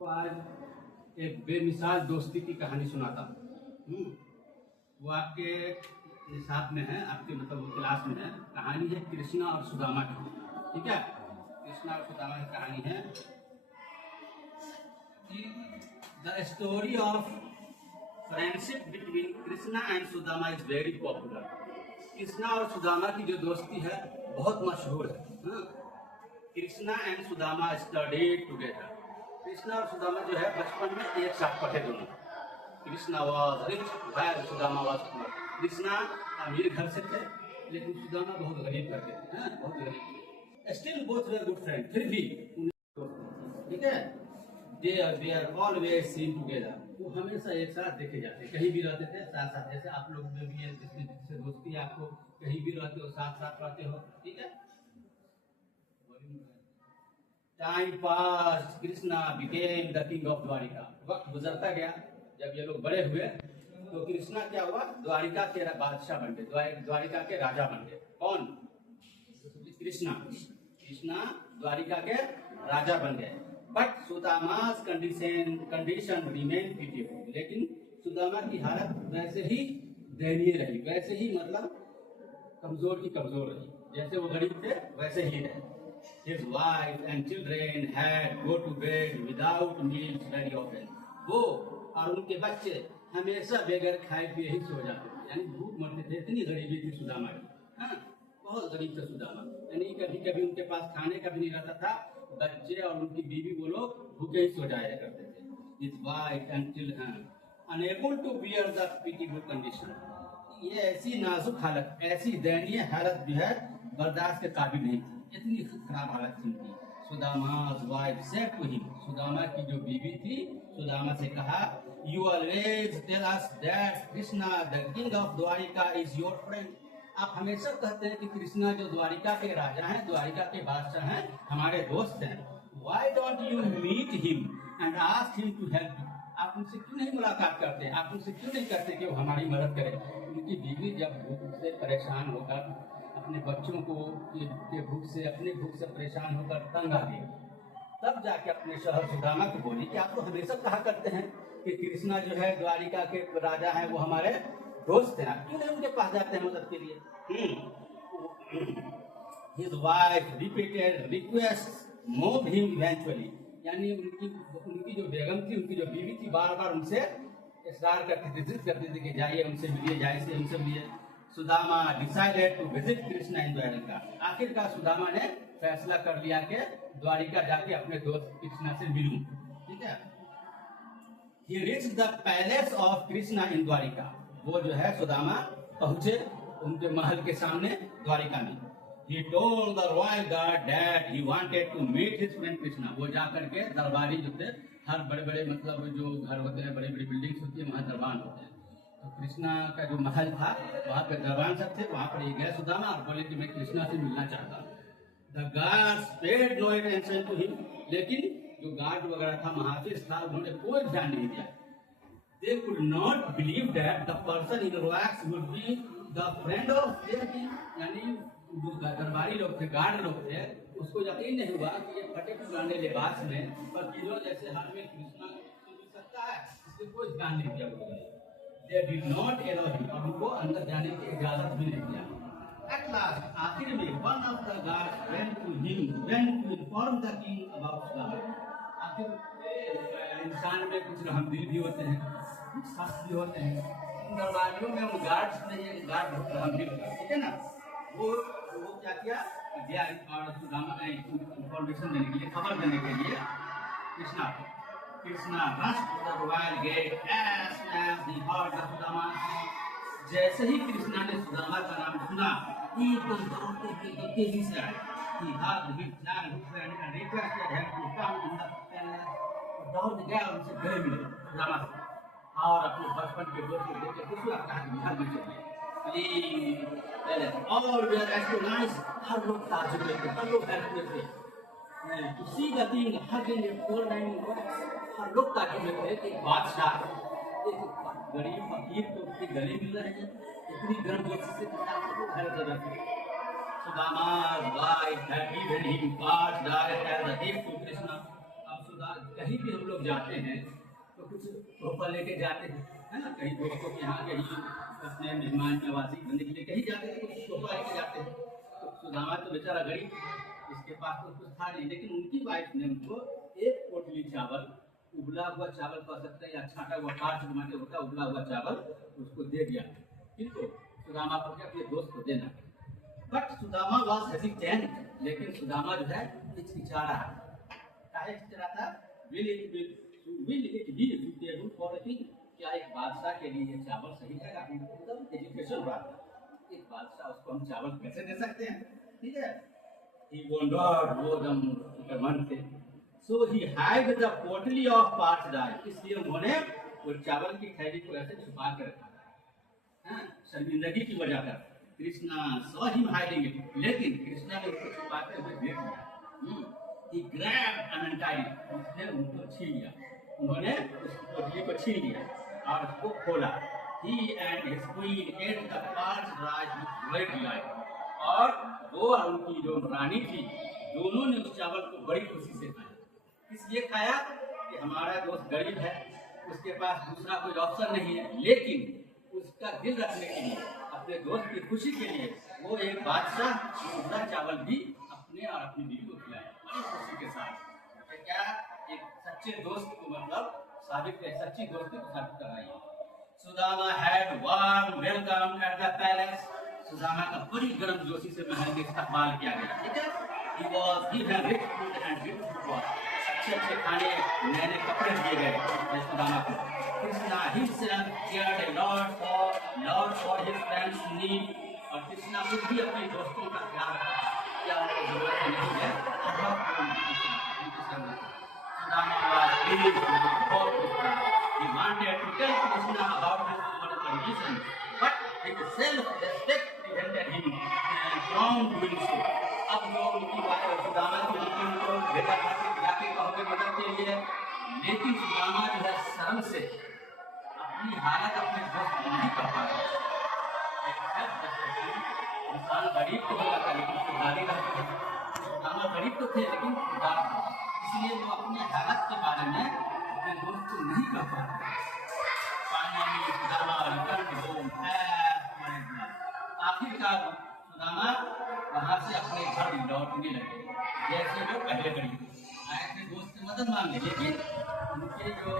तो आज एक बेमिसाल दोस्ती की कहानी सुनाता हूँ। वो आपके निसाब में है, आपके मतलब वो क्लास में है। कहानी है कृष्णा और सुदामा की। ठीक है, कृष्णा और सुदामा की कहानी है। The story of friendship between Krishna and Sudama is very popular. Krishna और सुदामा की जो दोस्ती है बहुत मशहूर है। Krishna and Sudama studied together. Krishna और सुदामा जो है बचपन में एक साथ पढ़े दोनों। Krishna was rich while Sudama was poor. Krishna अमीर घर से थे लेकिन सुदामा बहुत गरीब घर के थे, बहुत गरीब। Still both were good friend, फिर भी ठीक है, they are always seen together. वो हमेशा एक साथ देखे जाते, कहीं भी रहते थे साथ साथ। जैसे आप लोग में भी है, जिससे दोस्ती आपको कहीं भी रहते हो साथ साथ रहते हो। ठीक है। Time pass, Krishna became the king of Dwarka. वक्त गुजरता गया, जब ये लोग बड़े हुए तो कृष्णा क्या हुआ, द्वारिका के बादशाह बन गए, द्वारिका के राजा बन गए। कौन? कृष्णा। कृष्णा द्वारिका के राजा बन गए। But Sudama's condition remain pitiful. लेकिन सुदामा की हालत वैसे ही दयनीय रही, वैसे ही मतलब कमजोर की कमजोर रही। जैसे वो गरीब थे वैसे ही रहे। His wife and children had go to bed without meals very often. वो और उनके बच्चे हमेशा बेगर खाए पिए ही सो जाते थे, यानी भूख मरते थे। इतनी गरीबी थी सुदामा की। हाँ, बहुत गरीब था सुदामा, यानी कभी कभी उनके पास खाने का भी नहीं रहता था। बच्चे और उनकी बीवी वो लोग भूखे ही सो जाया करते थे। His wife and children unable to bear the pitiable condition. ये ऐसी नाजुक हालत, ऐसी दयनीय हालत जो है बर्दाश्त के काबिल नहीं थी। इतनी खराब हालत थी उनकी। सुदामा's wife said to him, Sudama की जो बीवी थी सुदामा से कहा, you always tell us that Krishna the king of Dwarika is your friend. आप हमेशा कहते हैं कि कृष्णा जो द्वारिका के राजा हैं, द्वारिका के बादशाह हैं, हमारे दोस्त हैं। Why don't you meet him and ask him to help you? आप उनसे क्यों नहीं मुलाकात करते? आप उनसे क्यों नहीं करते कि वो हमारी मदद करे? उनकी बीवी जब भूख से परेशान होकर, अपने बच्चों को के भूख से, अपने भूख से परेशान होकर तंग आ गई, तब जाके अपने शहर सुदामा को बोली कि आप तो हमेशा कहा करते हैं कि कृष्णा जो है द्वारिका के राजा हैं, वो हमारे दोस्त हैं, आप क्यों नहीं उनके पास जाते हैं मदद के लिए? His wife repeated requests moved him eventually. यानी उनकी जो बेगम थी, उनकी जो बीवी थी, बार बार उनसे इसरार करती थी, जिद करती थी कि जाइए उनसे मिलिए, जाइए उनसे मिलिए। Sudama decided to visit Krishna in Dwarka. आखिरकार सुदामा ने फैसला कर लिया कि द्वारिका जाके अपने दोस्त कृष्णा से मिलूं। ठीक है। He reached the palace of Krishna in Dwarika. वो जो है सुदामा पहुंचे उनके महल के सामने द्वारिका में। He told the royal guard that he wanted to meet his friend Krishna। वो जा करके दरबारी जो थे, हर बड़े बड़े मतलब जो घर होते हैं, बड़ी बड़ी बिल्डिंग्स होती है, वहाँ दरबान होते हैं। तो कृष्णा का जो महल था वहाँ पे दरबान सब थे, वहाँ पर गए सुदामा और बोले कि मैं कृष्णा से मिलना चाहता हूँ। The guards paid no attention to him। लेकिन जो गार्ड वगैरह था, महाफिज था, उन्होंने कोई ध्यान नहीं दिया। They could not believe that the person in rags would be the friend of their king। यानी जो दरबारी लोग थे, गार्ड लोग थे, उसको यकीन नहीं हुआ कि ये फटे पुराने लिबास में फकीरों जैसे हाल में कृष्णा मिल सकता है। इससे कोई ध्यान नहीं दिया। They did not allow him। और उनको अंदर जाने की इजाजत भी नहीं दिया। At last, आखिर में one of the guards went to inform the king about Sudaमा। आखिर इंसान में कुछ रहमदिल भी होते हैं, कुछ सख्त भी होते हैं। दरबारियों में उन गार्ड्स ने ये गार्ड रहमदिल था, ठीक है ना। वो क्या किया, गया और सुदामा का इंफॉर्मेशन देने के लिए, खबर देने के लिए कृष्णा को। Krishna rushed to the royal gate as soon as he heard the Sudama। जैसे ही कृष्णा ने सुदामा का नाम सुना, एकदम दौड़ते हुए तेजी से आए। He hugged his childhood friend and requested him to come in the palace। दौड़ गया और उनसे गले मिले सुदामा से, और अपने बचपन के दोस्त को देख के खुश हुआ, कहा कि घर में चलिए प्लीज। और वे astonished, हर लोग ताज्जुब में थे, हर लोग हैरान थे to see the king hugging a poor man in rags। हर लोग ताज्जुब में थे कि बादशाह एक गरीब फकीर को उसके गले मिल रहे हैं, इतनी गर्म दोस्ती से घर जगह थे। Sudama's wife had given him cards direct as a gift to Krishna। अब कहीं भी हम लोग जाते हैं तो कुछ तोहफा लेके जाते हैं, है ना, कहीं दोस्तों के यहाँ कहीं अपने मेहमान नवाजी करने के लिए कहीं जाते हैं, कुछ तोहफा लेके जाते हैं। तो सुदामा तो बेचारा गरीब, इसके पास तो कुछ था नहीं, लेकिन उनकी वाइफ ने उनको एक पोटली चावल, उबला हुआ चावल कह सकते हैं या छाटा हुआ पार्च माने होता है उबला हुआ चावल, उसको दे दिया। किनको? सुदामा को, अपने दोस्त को देना। बट सुदामा वॉज हेजिटेंट, लेकिन सुदामा जो है हिचकिचा रहा है। काहे हिचकिचा था? Will it be suitable for a king? क्या एक बादशाह के लिए ये चावल सही है? मतलब एजुकेशन हुआ था, एक बादशाह उसको हम चावल कैसे दे सकते हैं? ठीक है, he wondered, वो एकदम मन थे। So he hid the potly of parched rice, इसलिए उन्होंने वो चावल की थैली को ऐसे छुपा कर रखा, हाँ, शर्मिंदगी की वजह कर। Krishna saw him hiding it, लेकिन कृष्णा ने उसको छुपाते हुए देख लिया। He grabbed and untied it, उसने उनको छीन लिया, उन्होंने उस पोटली को छीन लिया और उसको खोला। He and his queen ate the parched rice with great delight, और वो और उनकी जो रानी थी, दोनों ने उस चावल को बड़ी खुशी से खाया। इसलिए खाया कि हमारा दोस्त गरीब है, उसके पास दूसरा कोई ऑप्शन नहीं है, लेकिन उसका दिल रखने के लिए, अपने दोस्त की खुशी के लिए, वो एक बादशाह दूसरा चावल भी अपने और अपनी बीवी को खिलाया बड़ी खुशी के साथ। क्या एक सच्चे दोस्त को मतलब साबित है, सच्ची दोस्ती को साबित कर रही है। Sudama had warm welcome at the palace, Sudama का बड़ी गर्म जोशी से महल में इस्तकबाल किया गया। ठीक है, he was given rich food and beautiful clothes, अच्छे खाने, नए कपड़े दिए गए सुदामा को। Krishna himself cared a lot for his friends' need, और कृष्णा खुद भी अपने दोस्तों का ख्याल रखा, क्या उनको जरूरत नहीं है। Sudama was pleased with Krishna. He wanted to tell Krishna about his own condition, but his self-respect prevented him from doing so. अब लोग उनकी बात सुदामा की उनको भेजा था कि जाके कहोगे मदद के लिए, लेकिन सुदामा जो है शर्म से अपनी हालत अपने दोस्त को नहीं कर पा रहा। इंसान गरीब तो होगा था लेकिन खुदारी रहते थे, सुदामा गरीब तो थे लेकिन खुदार था, इसलिए वो अपनी हालत के बारे में अपने दोस्त को नहीं कर पा रहे। आखिरकार सुदामा वहाँ से अपने घर लौटने लगे, जैसे वो पहले गरीब आए थे, दोस्त से मदद मांगे, लेकिन उनके जो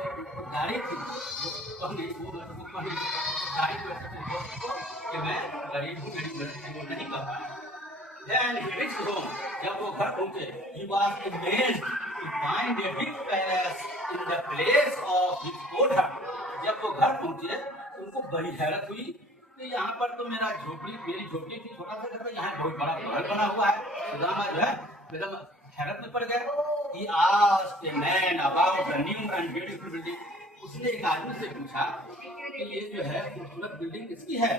गाड़ी थी वो गाड़ी को दोस्त को कि मैं गरीब हूँ, मेरी मदद से वो नहीं कर पाया। Then he reached home, जब वो घर पहुँचे, he was amazed to find a big palace in the place of his old hut. जब वो घर पहुँचे उनको बड़ी हैरत हुई कि यहाँ पर तो मेरी झोपड़ी थी, छोटा सा घर, यहाँ बहुत बड़ा महल बना हुआ है। सुदामा जो है एकदम हैरत में पड़ गए। He asked a man about the new and beautiful building. उसने एक आदमी से पूछा कि ये जो है खूबसूरत बिल्डिंग किसकी है?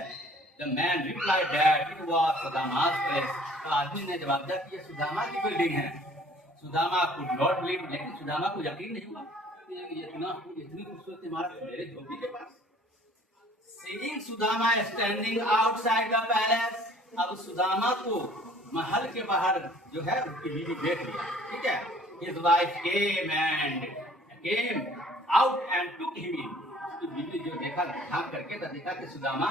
The man replied that it was Sudama's place. तो आदमी ने जवाब दिया कि ये सुदामा की बिल्डिंग है। सुदामा could not believe, लेकिन सुदामा को यकीन नहीं हुआ कि इतनी खूबसूरत इमारत मेरे झोपड़ी के पास। Seeing Sudama standing outside the palace, अब सुदामा को महल के बाहर जो है उसकी बीवी देख लिया। ठीक है, his wife came out and took him in. उसकी बीवी जो देखा झांक करके तो देखा कि सुदामा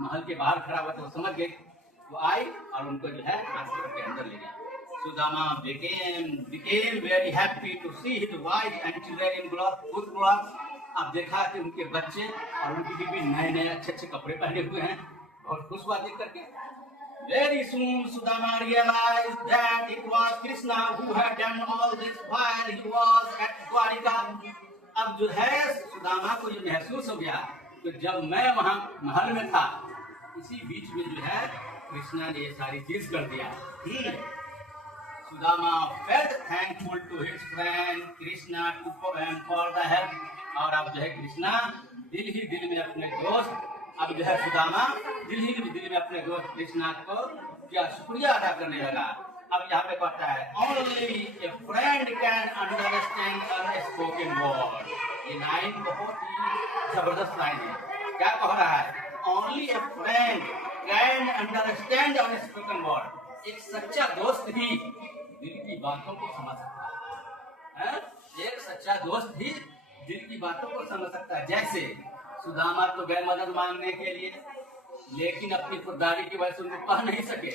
महल के बाहर खड़ा हुआ, तो वो समझ गई, वो आई और उनको जो है आश्रम के अंदर ले गई। Sudama became very happy to see his wife and children in good clothes. अब देखा कि उनके बच्चे और उनकी बीवी नए अच्छे कपड़े पहने हुए हैं, बहुत खुश हुआ देख करके। Very soon Sudama realized that it was Krishna who had done all this while he was at Dwarika. अब जो है सुदामा को ये महसूस हो गया कि जब मैं वहाँ महल में था, इसी बीच में जो है कृष्णा ने ये सारी चीज कर दिया। Sudama felt thankful to his friend Krishna for the help. और अब जो है कृष्णा दिल ही दिल में अपने दोस्त, अब जो है सुदामा दिल में अपने दोस्त कृष्णा को क्या शुक्रिया अदा करने लगा। अब यहाँ पे कहता है only a friend can understand unspoken word. ये लाइन बहुत ही जबरदस्त लाइन है। क्या कह रहा है? Only a friend can understand unspoken word. एक सच्चा दोस्त ही दिल की बातों को समझ सकता है। एक सच्चा दोस्त भी दिल की बातों को समझ सकता है। जैसे सुदामा तो गए मदद मांगने के लिए, लेकिन अपनी खुददारी की वजह से उनको कह नहीं सके,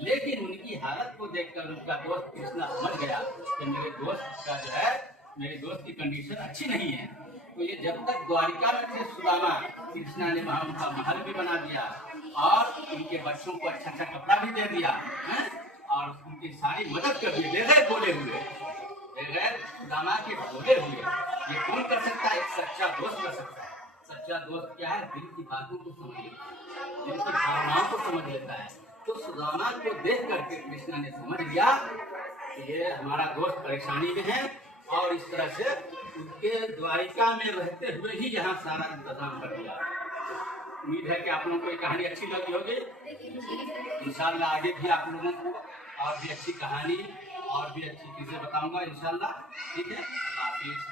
लेकिन उनकी हालत को देखकर उनका दोस्त कृष्णा समझ गया कि मेरे दोस्त का जो है, मेरे दोस्त की कंडीशन अच्छी नहीं है। तो ये जब तक द्वारिका में थे सुदामा, कृष्णा ने वहां उनका महल भी बना दिया और उनके बच्चों को अच्छा अच्छा कपड़ा भी दे दिया है? और उनकी सारी मदद कर दी बगैर बोले हुए, बगैर सुदामा के बोले हुए। ये कौन कर सकता है? एक सच्चा दोस्त कर सकता है। सच्चा दोस्त क्या है? दिल की बातों को समझ लेता है, दिल की भावनाओं को समझ लेता है। तो सुदामा को देख करके कृष्ण ने समझ लिया कि ये हमारा दोस्त परेशानी में है, और इस तरह से उनके द्वारिका में रहते हुए ही यहाँ सारा इंतजाम कर दिया। उम्मीद है कि आप लोगों को ये कहानी अच्छी लगी होगी। इंशाल्लाह आगे भी आप लोगों को और भी अच्छी कहानी और भी अच्छी चीजें बताऊंगा इंशाल्लाह। ठीक है, अल्लाह हाफिज।